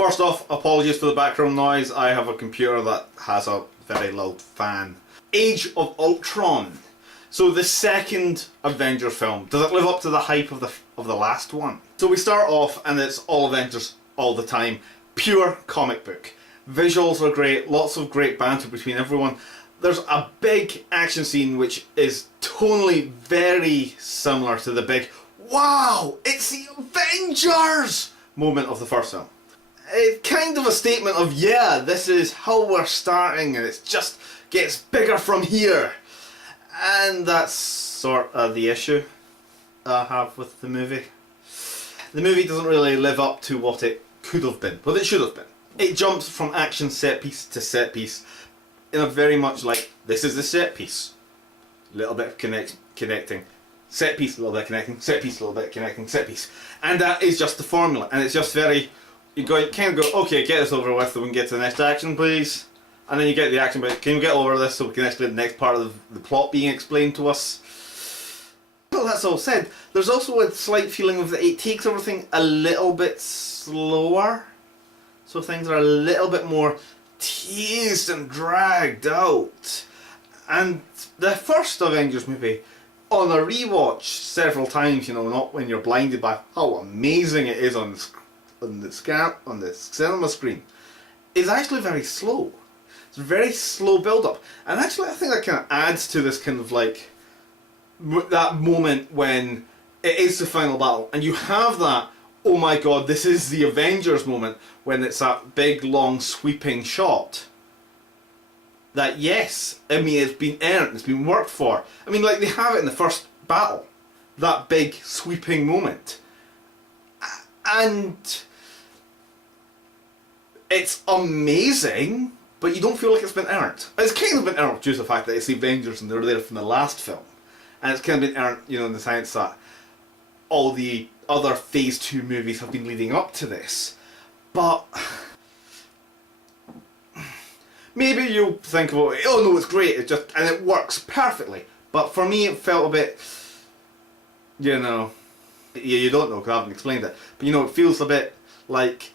First off, apologies for the background noise. I have a computer that has a very loud fan. Age of Ultron. So the second Avengers film, does it live up to the hype of the last one? So we start off and it's all Avengers all the time. Pure comic book. Visuals are great, lots of great banter between everyone. There's a big action scene which is tonally very similar to the big "Wow, it's the Avengers" moment of the first film. It's kind of a statement of, yeah, this is how we're starting and it just gets bigger from here. And that's sort of the issue I have with the movie. The movie doesn't really live up to what it could have been, what it should have been. It jumps from action set piece to set piece in a very much like, this is the set piece. A little bit of connecting. Set piece, a little bit connecting. Set piece, a little bit connecting. Set piece. And that is just the formula. And it's just very, you kind of go, okay, get this over with so we can get to the next action, please. And then you get the action bit, can you get over this so we can actually get the next part of the plot being explained to us? Well, that's all said. There's also a slight feeling of that it takes everything a little bit slower. So things are a little bit more teased and dragged out. And the first Avengers movie, on a rewatch several times, you know, not when you're blinded by how amazing it is on the cinema screen, is actually very slow. It's a very slow build-up. And actually I think that kind of adds to this kind of like, that moment when it is the final battle. And you have that, oh my god, this is the Avengers moment, when it's that big, long, sweeping shot. That yes, I mean, it's been earned, it's been worked for. I mean, like they have it in the first battle. That big, sweeping moment. And it's amazing, but you don't feel like it's been earned. It's kind of been earned due to the fact that it's the Avengers and they're there from the last film. And it's kind of been earned, you know, in the sense that all the other Phase 2 movies have been leading up to this. But maybe you'll think about it, oh no, it's great, it just, and it works perfectly. But for me it felt a bit, you know, you don't know because I haven't explained it, but you know, it feels a bit like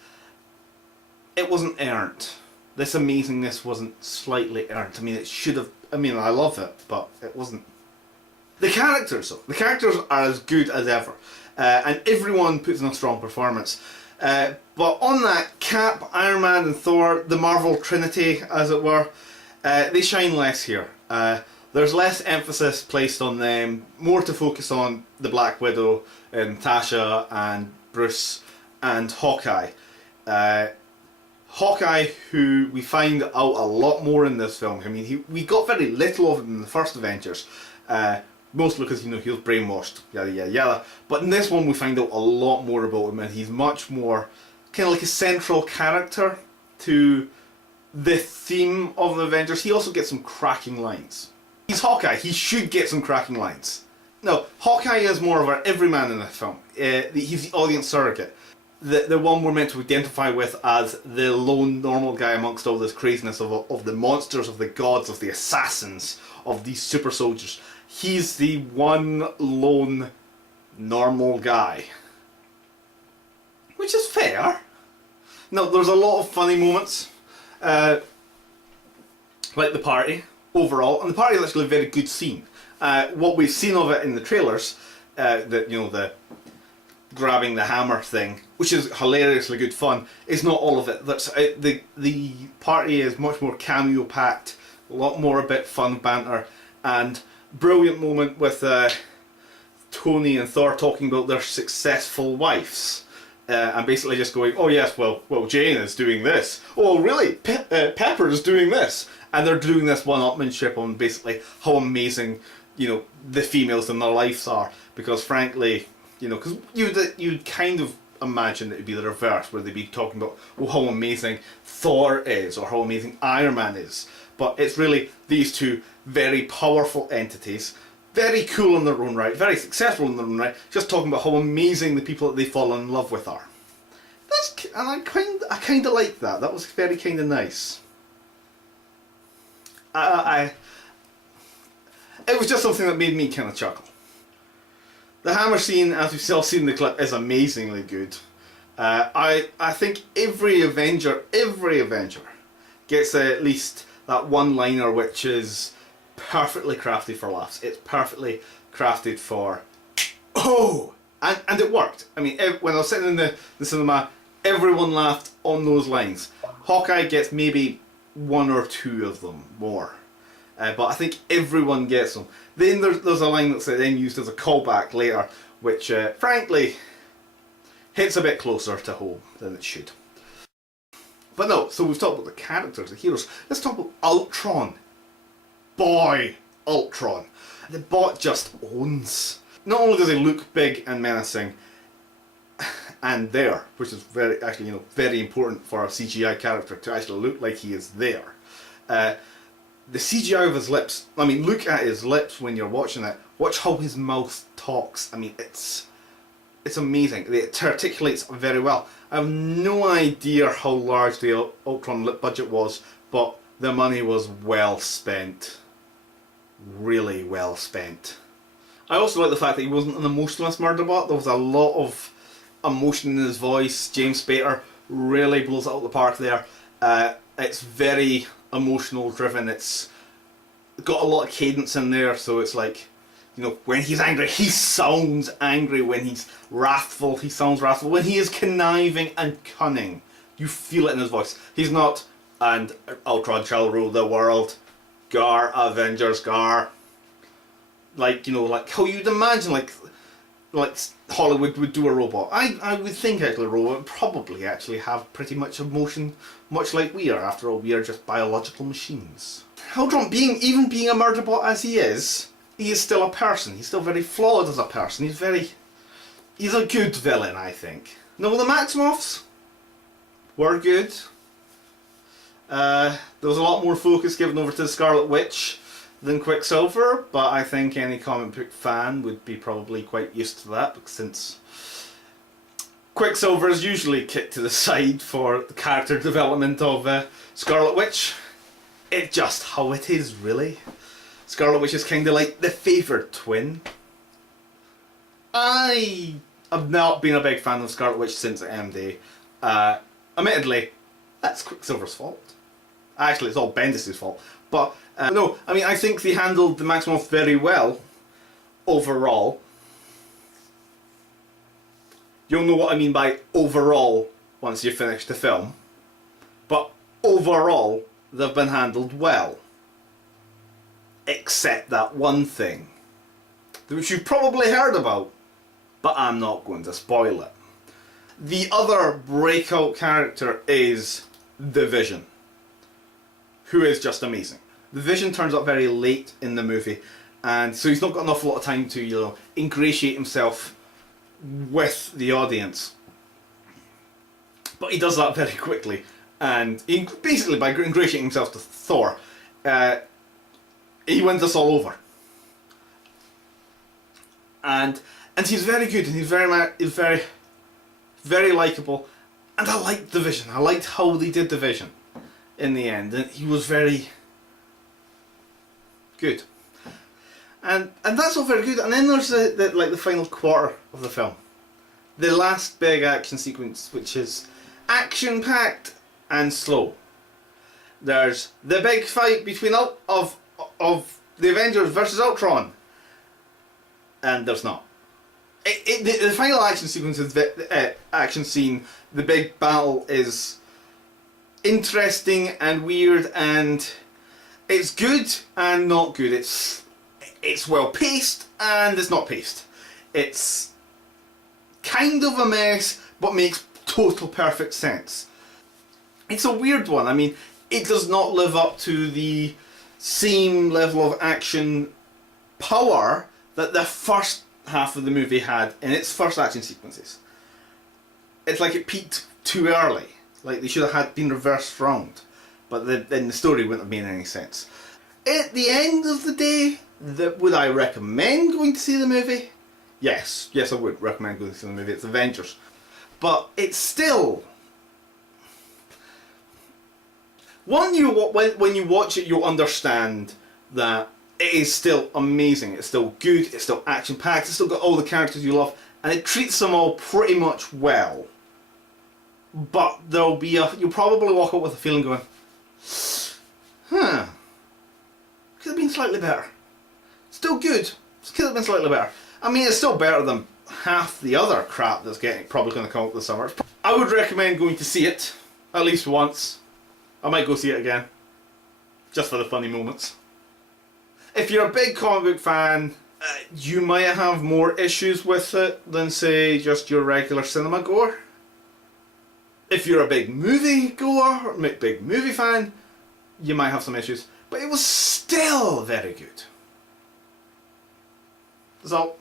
it wasn't earned. This amazingness wasn't slightly earned. I mean, it should have, I mean, I love it, but it wasn't. The characters though, the characters are as good as ever. And everyone puts in a strong performance. But on that, Cap, Iron Man and Thor, the Marvel Trinity as it were, they shine less here. There's less emphasis placed on them, more to focus on the Black Widow and Natasha and Bruce and Hawkeye. Hawkeye, who we find out a lot more in this film. I mean, we got very little of him in the first Avengers. Mostly because, you know, he was brainwashed, yada yada yada. But in this one we find out a lot more about him and he's much more kind of like a central character to the theme of the Avengers. He also gets some cracking lines. He's Hawkeye, he should get some cracking lines. No, Hawkeye is more of our everyman in this film. He's the audience surrogate. The one we're meant to identify with as the lone normal guy amongst all this craziness of the monsters, of the gods, of the assassins, of these super soldiers. He's the one lone normal guy. Which is fair. No, there's a lot of funny moments. Like the party, overall. And the party is actually a very good scene. What we've seen of it in the trailers, the grabbing the hammer thing, which is hilariously good fun, is not all of it. That's the party is much more cameo packed, a lot more a bit fun banter, and brilliant moment with Tony and Thor talking about their successful wives, and basically just going, oh yes, well Jane is doing this, oh really, Pepper is doing this, and they're doing this one-upmanship on basically how amazing, you know, the females in their lives are, because frankly, you know, because you'd kind of imagine it would be the reverse, where they'd be talking about, oh, how amazing Thor is, or how amazing Iron Man is. But it's really these two very powerful entities, very cool in their own right, very successful in their own right, just talking about how amazing the people that they fall in love with are. And I kind of like that. That was very kind of nice. It was just something that made me kind of chuckle. The hammer scene, as we've all seen in the clip, is amazingly good. I think every Avenger gets at least that one-liner which is perfectly crafted for laughs. It's perfectly crafted for, oh! And it worked. I mean, when I was sitting in the cinema, everyone laughed on those lines. Hawkeye gets maybe one or two of them more. But I think everyone gets them. Then there's a line that's then used as a callback later, which frankly hits a bit closer to home than it should. But no, so we've talked about the characters, the heroes. Let's talk about Ultron. Boy, Ultron. The bot just owns. Not only does he look big and menacing, and there, which is very important for a CGI character to actually look like he is there. The CGI of his lips, I mean, look at his lips when you're watching it. Watch how his mouth talks. I mean, it's amazing. It articulates very well. I have no idea how large the Ultron lip budget was, but the money was well spent. Really well spent. I also like the fact that he wasn't an emotionless murderbot. There was a lot of emotion in his voice. James Spader really blows it out of the park there. It's very emotional driven. It's got a lot of cadence in there, so it's like, when he's angry, he sounds angry. When he's wrathful, he sounds wrathful. When he is conniving and cunning, you feel it in his voice. He's not, and Ultron shall rule the world. Gar, Avengers, Gar. Like how you'd imagine, like Hollywood would do a robot. I would think actually a robot would probably actually have pretty much emotion, much like we are. After all, we are just biological machines. Ultron, even being a murderbot as he is still a person. He's still very flawed as a person. He's a good villain, I think. No, the Maximoffs were good. There was a lot more focus given over to the Scarlet Witch than Quicksilver, but I think any comic book fan would be probably quite used to that, since Quicksilver is usually kicked to the side for the character development of Scarlet Witch. It's just how it is, really. Scarlet Witch is kind of like the favoured twin. I have not been a big fan of Scarlet Witch since MD. Admittedly, that's Quicksilver's fault. Actually, it's all Bendis' fault. But, no, I mean, I think they handled the Maximoff very well, overall. You'll know what I mean by overall once you finish the film. But overall, they've been handled well. Except that one thing, which you've probably heard about, but I'm not going to spoil it. The other breakout character is the Vision, who is just amazing. The Vision turns up very late in the movie, and so he's not got an awful lot of time to, ingratiate himself with the audience. But he does that very quickly, and basically by ingratiating himself to Thor, he wins us all over. And he's very good, and he's very, very likeable, and I liked the Vision. I liked how they did the Vision in the end, and he was very good. And that's all very good. And then there's the final quarter of the film, the last big action sequence, which is action-packed and slow. There's the big fight between of the Avengers versus Ultron, and there's not. The final action sequence is action scene. The big battle is interesting and weird, and it's good and not good. It's well paced and it's not paced. It's kind of a mess, but makes total perfect sense. It's a weird one. I mean, it does not live up to the same level of action power that the first half of the movie had in its first action sequences. It's like it peaked too early. Like they should have been reversed round. But then the story wouldn't have made any sense. At the end of the day, would I recommend going to see the movie? Yes, I would recommend going to see the movie. It's Avengers. But it's still... when you watch it, you'll understand that it is still amazing. It's still good. It's still action-packed. It's still got all the characters you love. And it treats them all pretty much well. but you'll probably walk out with a feeling going, could have been slightly better. Still good, could have been slightly better. I mean, it's still better than half the other crap that's probably going to come up this summer. I would recommend going to see it at least once. I might go see it again, just for the funny moments. If you're a big comic book fan, you might have more issues with it than, say, just your regular cinema goer. If you're a big movie goer, or big movie fan, you might have some issues. But it was still very good. That's all.